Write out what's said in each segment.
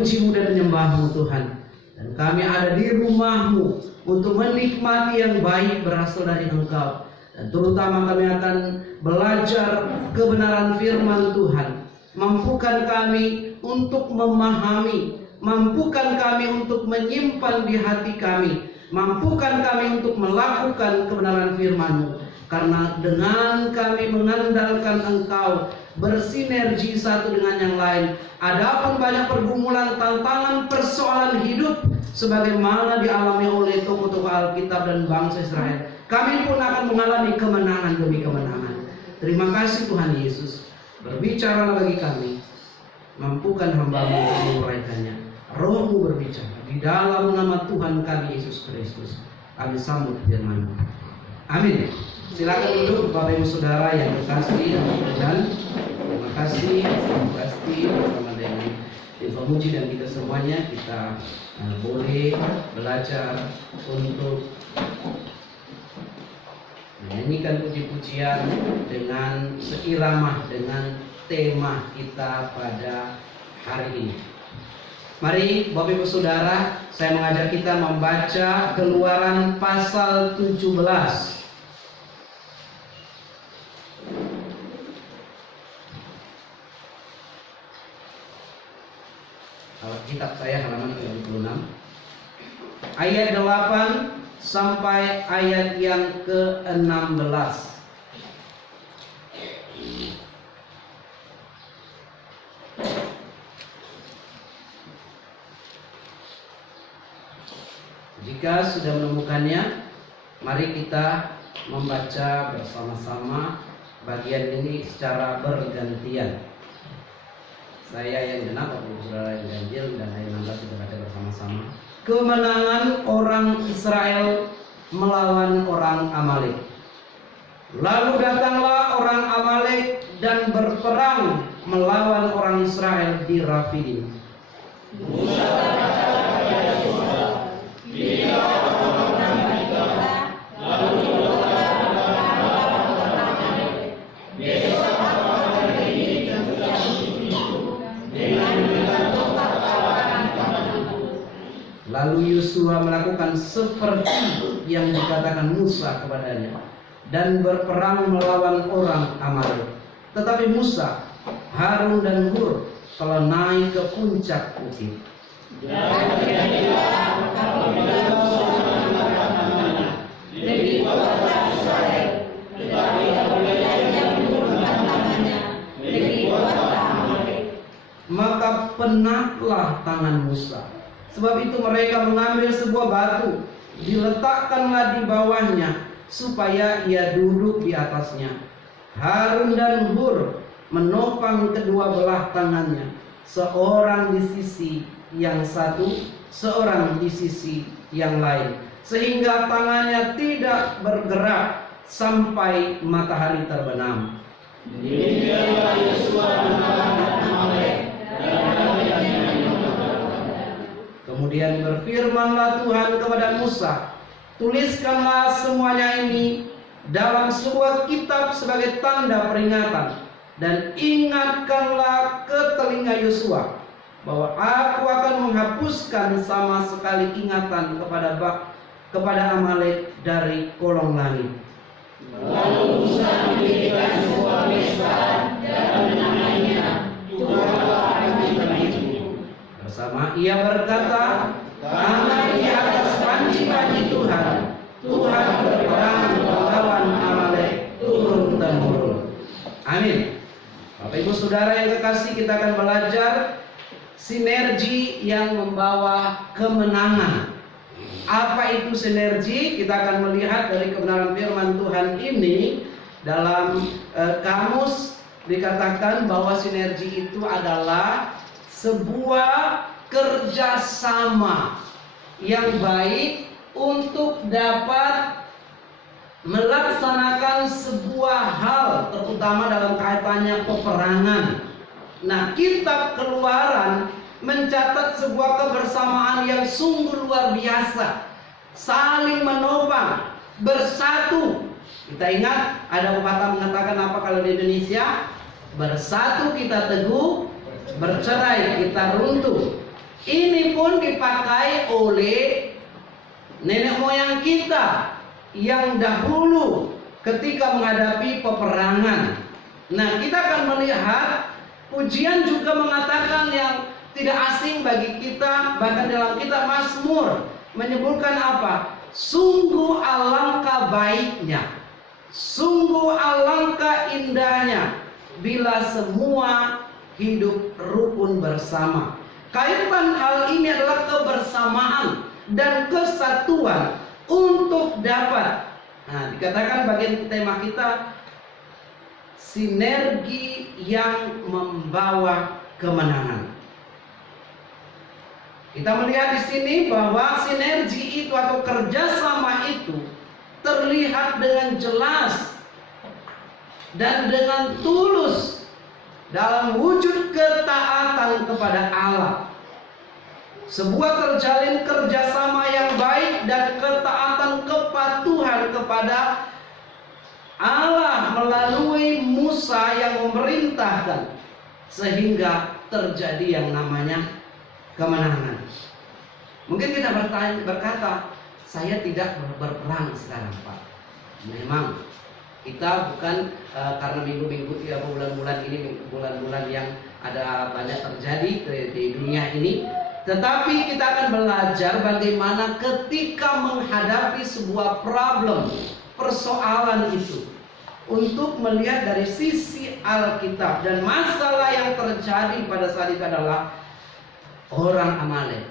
Pujimu dan menyembahmu Tuhan. Dan kami ada di rumahmu untuk menikmati yang baik berasal dari Engkau. Dan terutama kami akan belajar kebenaran firman Tuhan. Mampukan kami untuk memahami, mampukan kami untuk menyimpan di hati kami, mampukan kami untuk melakukan kebenaran firman-Mu. Karena dengan kami mengandalkan Engkau, bersinergi satu dengan yang lain, adapun banyak pergumulan, tantangan, persoalan hidup sebagaimana dialami oleh tokoh-tokoh Alkitab dan bangsa Israel, kami pun akan mengalami kemenangan demi kemenangan. Terima kasih Tuhan Yesus. Berbicaralah bagi kami, mampukan hamba-Mu untuk menguraikannya. Roh-Mu berbicara di dalam nama Tuhan kami Yesus Kristus. Kami sambut firman-Mu. Amin. Silakan duduk Bapak Ibu Saudara yang terkasih dan terima kasih pasti bersama dengan tim pemuji dan kita semuanya kita boleh belajar untuk menyanyikan puji-pujian dengan seirama dengan tema kita pada hari ini. Mari Bapak Ibu Saudara, saya mengajak kita membaca Keluaran pasal 17. Kitab saya halaman 36 ayat 8 sampai ayat yang ke-16. Jika sudah menemukannya, mari kita membaca bersama-sama bagian ini secara bergantian. Saya yang genap, Bapak Saudara yang ganjil, dan ayat 16 kita baca bersama-sama. Kemenangan orang Israel melawan orang Amalek. Lalu datanglah orang Amalek dan berperang melawan orang Israel di Rafidim. Musa berkata kepada Yosua, "Bila orang kita lalu berperang melawan orang Amalek, besok hari ini dan Lalu Yosua melakukan seperti yang dikatakan Musa kepadanya dan berperang melawan orang Amalek. Tetapi Musa, Harun dan Hur telah naik ke puncak bukit. Dan terjadilah apabila Musa mengatakannya, "Lebih kuatlah Israel," tetapi apabila ia menurunkan tangannya, "Lebih kuatlah Amalek." Maka penatlah tangan Musa. Sebab itu mereka mengambil sebuah batu, diletakkanlah di bawahnya, supaya ia duduk di atasnya. Harun dan Hur menopang kedua belah tangannya, seorang di sisi yang satu, seorang di sisi yang lain, sehingga tangannya tidak bergerak sampai matahari terbenam. Demikianlah Yosua mengalahkan Amalek dan kemudian berfirmanlah Tuhan kepada Musa, "Tuliskanlah semuanya ini dalam sebuah kitab sebagai tanda peringatan, dan ingatkanlah ke telinga Yosua bahwa aku akan menghapuskan sama sekali ingatan kepada Amalek dari kolong langit." Lalu Musa mendirikan sebuah mesbah dan menamainya Tuhanlah panci-panci. Bersama ia berkata, "Karena di atas panci-panci Tuhan, Tuhan berperang melawan Amalek turun-temurun." Amin. Bapak Ibu Saudara yang kekasih, kita akan belajar sinergi yang membawa kemenangan. Apa itu sinergi? Kita akan melihat dari kebenaran firman Tuhan ini. Dalam kamus dikatakan bahwa sinergi itu adalah sebuah kerjasama yang baik untuk dapat melaksanakan sebuah hal, terutama dalam kaitannya peperangan. Nah, kitab Keluaran mencatat sebuah kebersamaan yang sungguh luar biasa, saling menopang, bersatu. Kita ingat ada pepatah mengatakan apa kalau di Indonesia? Bersatu kita teguh, bercerai kita runtuh. Ini pun dipakai oleh nenek moyang kita yang dahulu ketika menghadapi peperangan. Nah, kita akan melihat pujian juga mengatakan yang tidak asing bagi kita, bahkan dalam kitab Mazmur menyebutkan apa? Sungguh alangkah baiknya, sungguh alangkah indahnya bila semua hidup rukun bersama. Kaitan hal ini adalah kebersamaan dan kesatuan untuk dapat, nah, dikatakan bagian tema kita, sinergi yang membawa kemenangan. Kita melihat di sini bahwa sinergi itu atau kerjasama itu terlihat dengan jelas dan dengan tulus dalam wujud ketaatan kepada Allah. Sebuah terjalin kerjasama yang baik dan ketaatan kepatuhan kepada Allah melalui Musa yang memerintahkan, sehingga terjadi yang namanya kemenangan. Mungkin kita berkata, saya tidak berperang sekarang, Pak. Memang kita bukan karena minggu-minggu ya, bulan-bulan ini bulan-bulan yang ada banyak terjadi di dunia ini, tetapi kita akan belajar bagaimana ketika menghadapi sebuah problem, persoalan itu, untuk melihat dari sisi Alkitab. Dan masalah yang terjadi pada saat itu adalah orang Amalek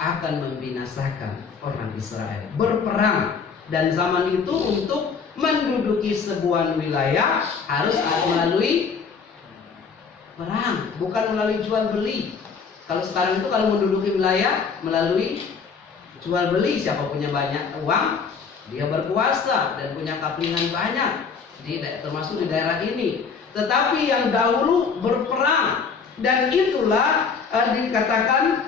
akan membinasakan orang Israel, berperang. Dan zaman itu untuk menduduki sebuah wilayah harus melalui perang, bukan melalui jual beli. Kalau sekarang itu kalau menduduki wilayah melalui jual beli, siapa punya banyak uang dia berkuasa dan punya kaplingan banyak, termasuk di daerah ini. Tetapi yang dahulu berperang, dan itulah dikatakan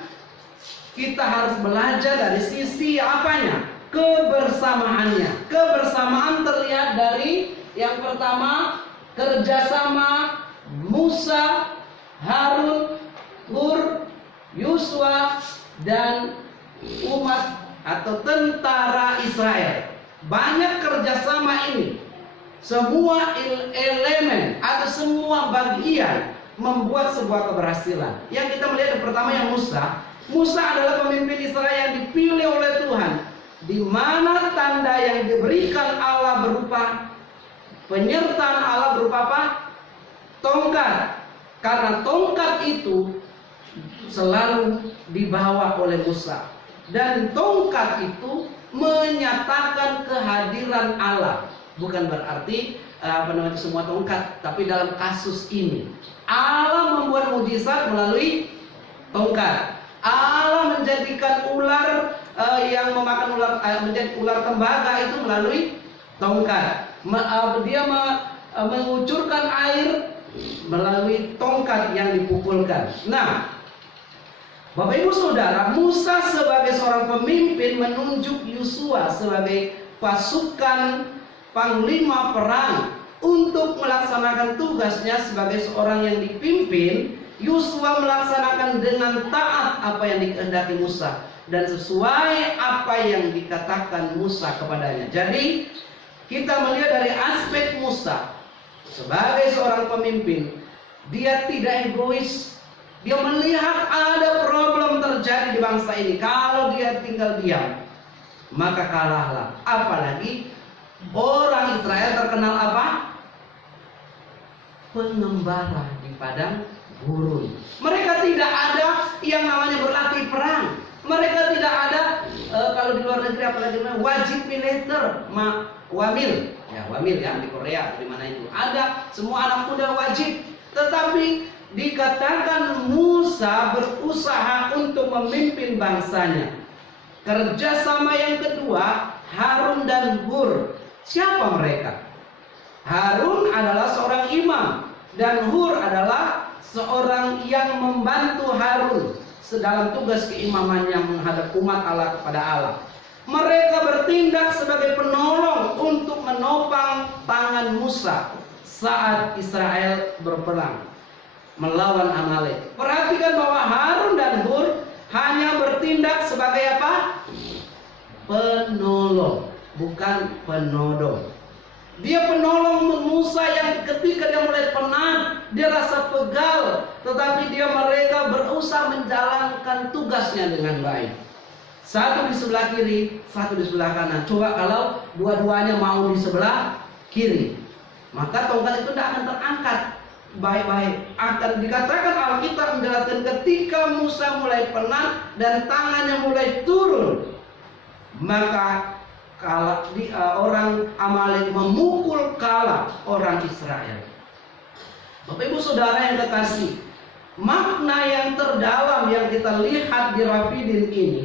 kita harus belajar dari sisi apanya? Kebersamaannya. Kebersamaan terlihat dari yang pertama, kerjasama Musa, Harun, Hur, Yosua, dan umat atau tentara Israel. Banyak kerjasama ini. Semua elemen atau semua bagian membuat sebuah keberhasilan. Yang kita melihat yang pertama yang Musa. Musa adalah pemimpin Israel yang dipilih oleh Tuhan, di mana tanda yang diberikan Allah berupa penyertaan Allah berupa apa? Tongkat. Karena tongkat itu selalu dibawa oleh Musa, dan tongkat itu menyatakan kehadiran Allah. Bukan berarti semua tongkat, tapi dalam kasus ini Allah membuat mujizat melalui tongkat. Allah menjadikan ular yang memakan ular menjadi ular tembaga itu melalui tongkat. Dia mengucurkan air melalui tongkat yang dipukulkan. Nah, Bapak Ibu Saudara, Musa sebagai seorang pemimpin menunjuk Yosua sebagai pasukan panglima perang untuk melaksanakan tugasnya sebagai seorang yang dipimpin. Yosua melaksanakan dengan taat apa yang dikehendaki Musa dan sesuai apa yang dikatakan Musa kepadanya. Jadi kita melihat dari aspek Musa sebagai seorang pemimpin, dia tidak egois. Dia melihat ada problem terjadi di bangsa ini. Kalau dia tinggal diam, maka kalahlah. Apalagi orang Israel terkenal apa? Pengembara di padang gurun. Mereka tidak ada yang namanya berlatih perang. Mereka tidak ada kalau di luar negeri apalagi wajib militer, wamil. Ya, wamil ya di Korea di mana itu. Ada semua anak muda wajib. Tetapi dikatakan Musa berusaha untuk memimpin bangsanya. Kerjasama yang kedua, Harun dan Hur. Siapa mereka? Harun adalah seorang imam dan Hur adalah seorang yang membantu Harun dalam tugas keimamannya menghadap umat Allah kepada Allah. Mereka bertindak sebagai penolong untuk menopang tangan Musa saat Israel berperang melawan Amalek. Perhatikan bahwa Harun dan Hur bertindak sebagai apa? Penolong, bukan penodong. Dia penolong Musa yang ketika dia mulai penat, dia rasa pegal, tetapi mereka berusaha menjalankan tugasnya dengan baik. Satu di sebelah kiri, satu di sebelah kanan. Coba kalau dua-duanya mau di sebelah kiri, maka tongkat itu tidak akan terangkat baik-baik. Akan dikatakan Alkitab menjelaskan ketika Musa mulai penat dan tangannya mulai turun, maka orang Amalek memukul kalah orang Israel. Bapak Ibu Saudara yang kekasih, makna yang terdalam yang kita lihat di Rafidim ini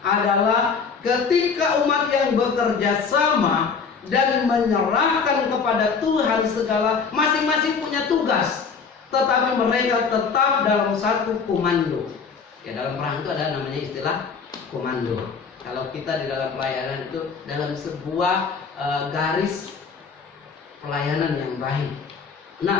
adalah ketika umat yang bekerja sama dan menyerahkan kepada Tuhan segala, masing-masing punya tugas, tetapi mereka tetap dalam satu komando. Ya, dalam perang itu ada namanya istilah komando. Kalau kita di dalam pelayanan itu dalam sebuah garis pelayanan yang baik. Nah,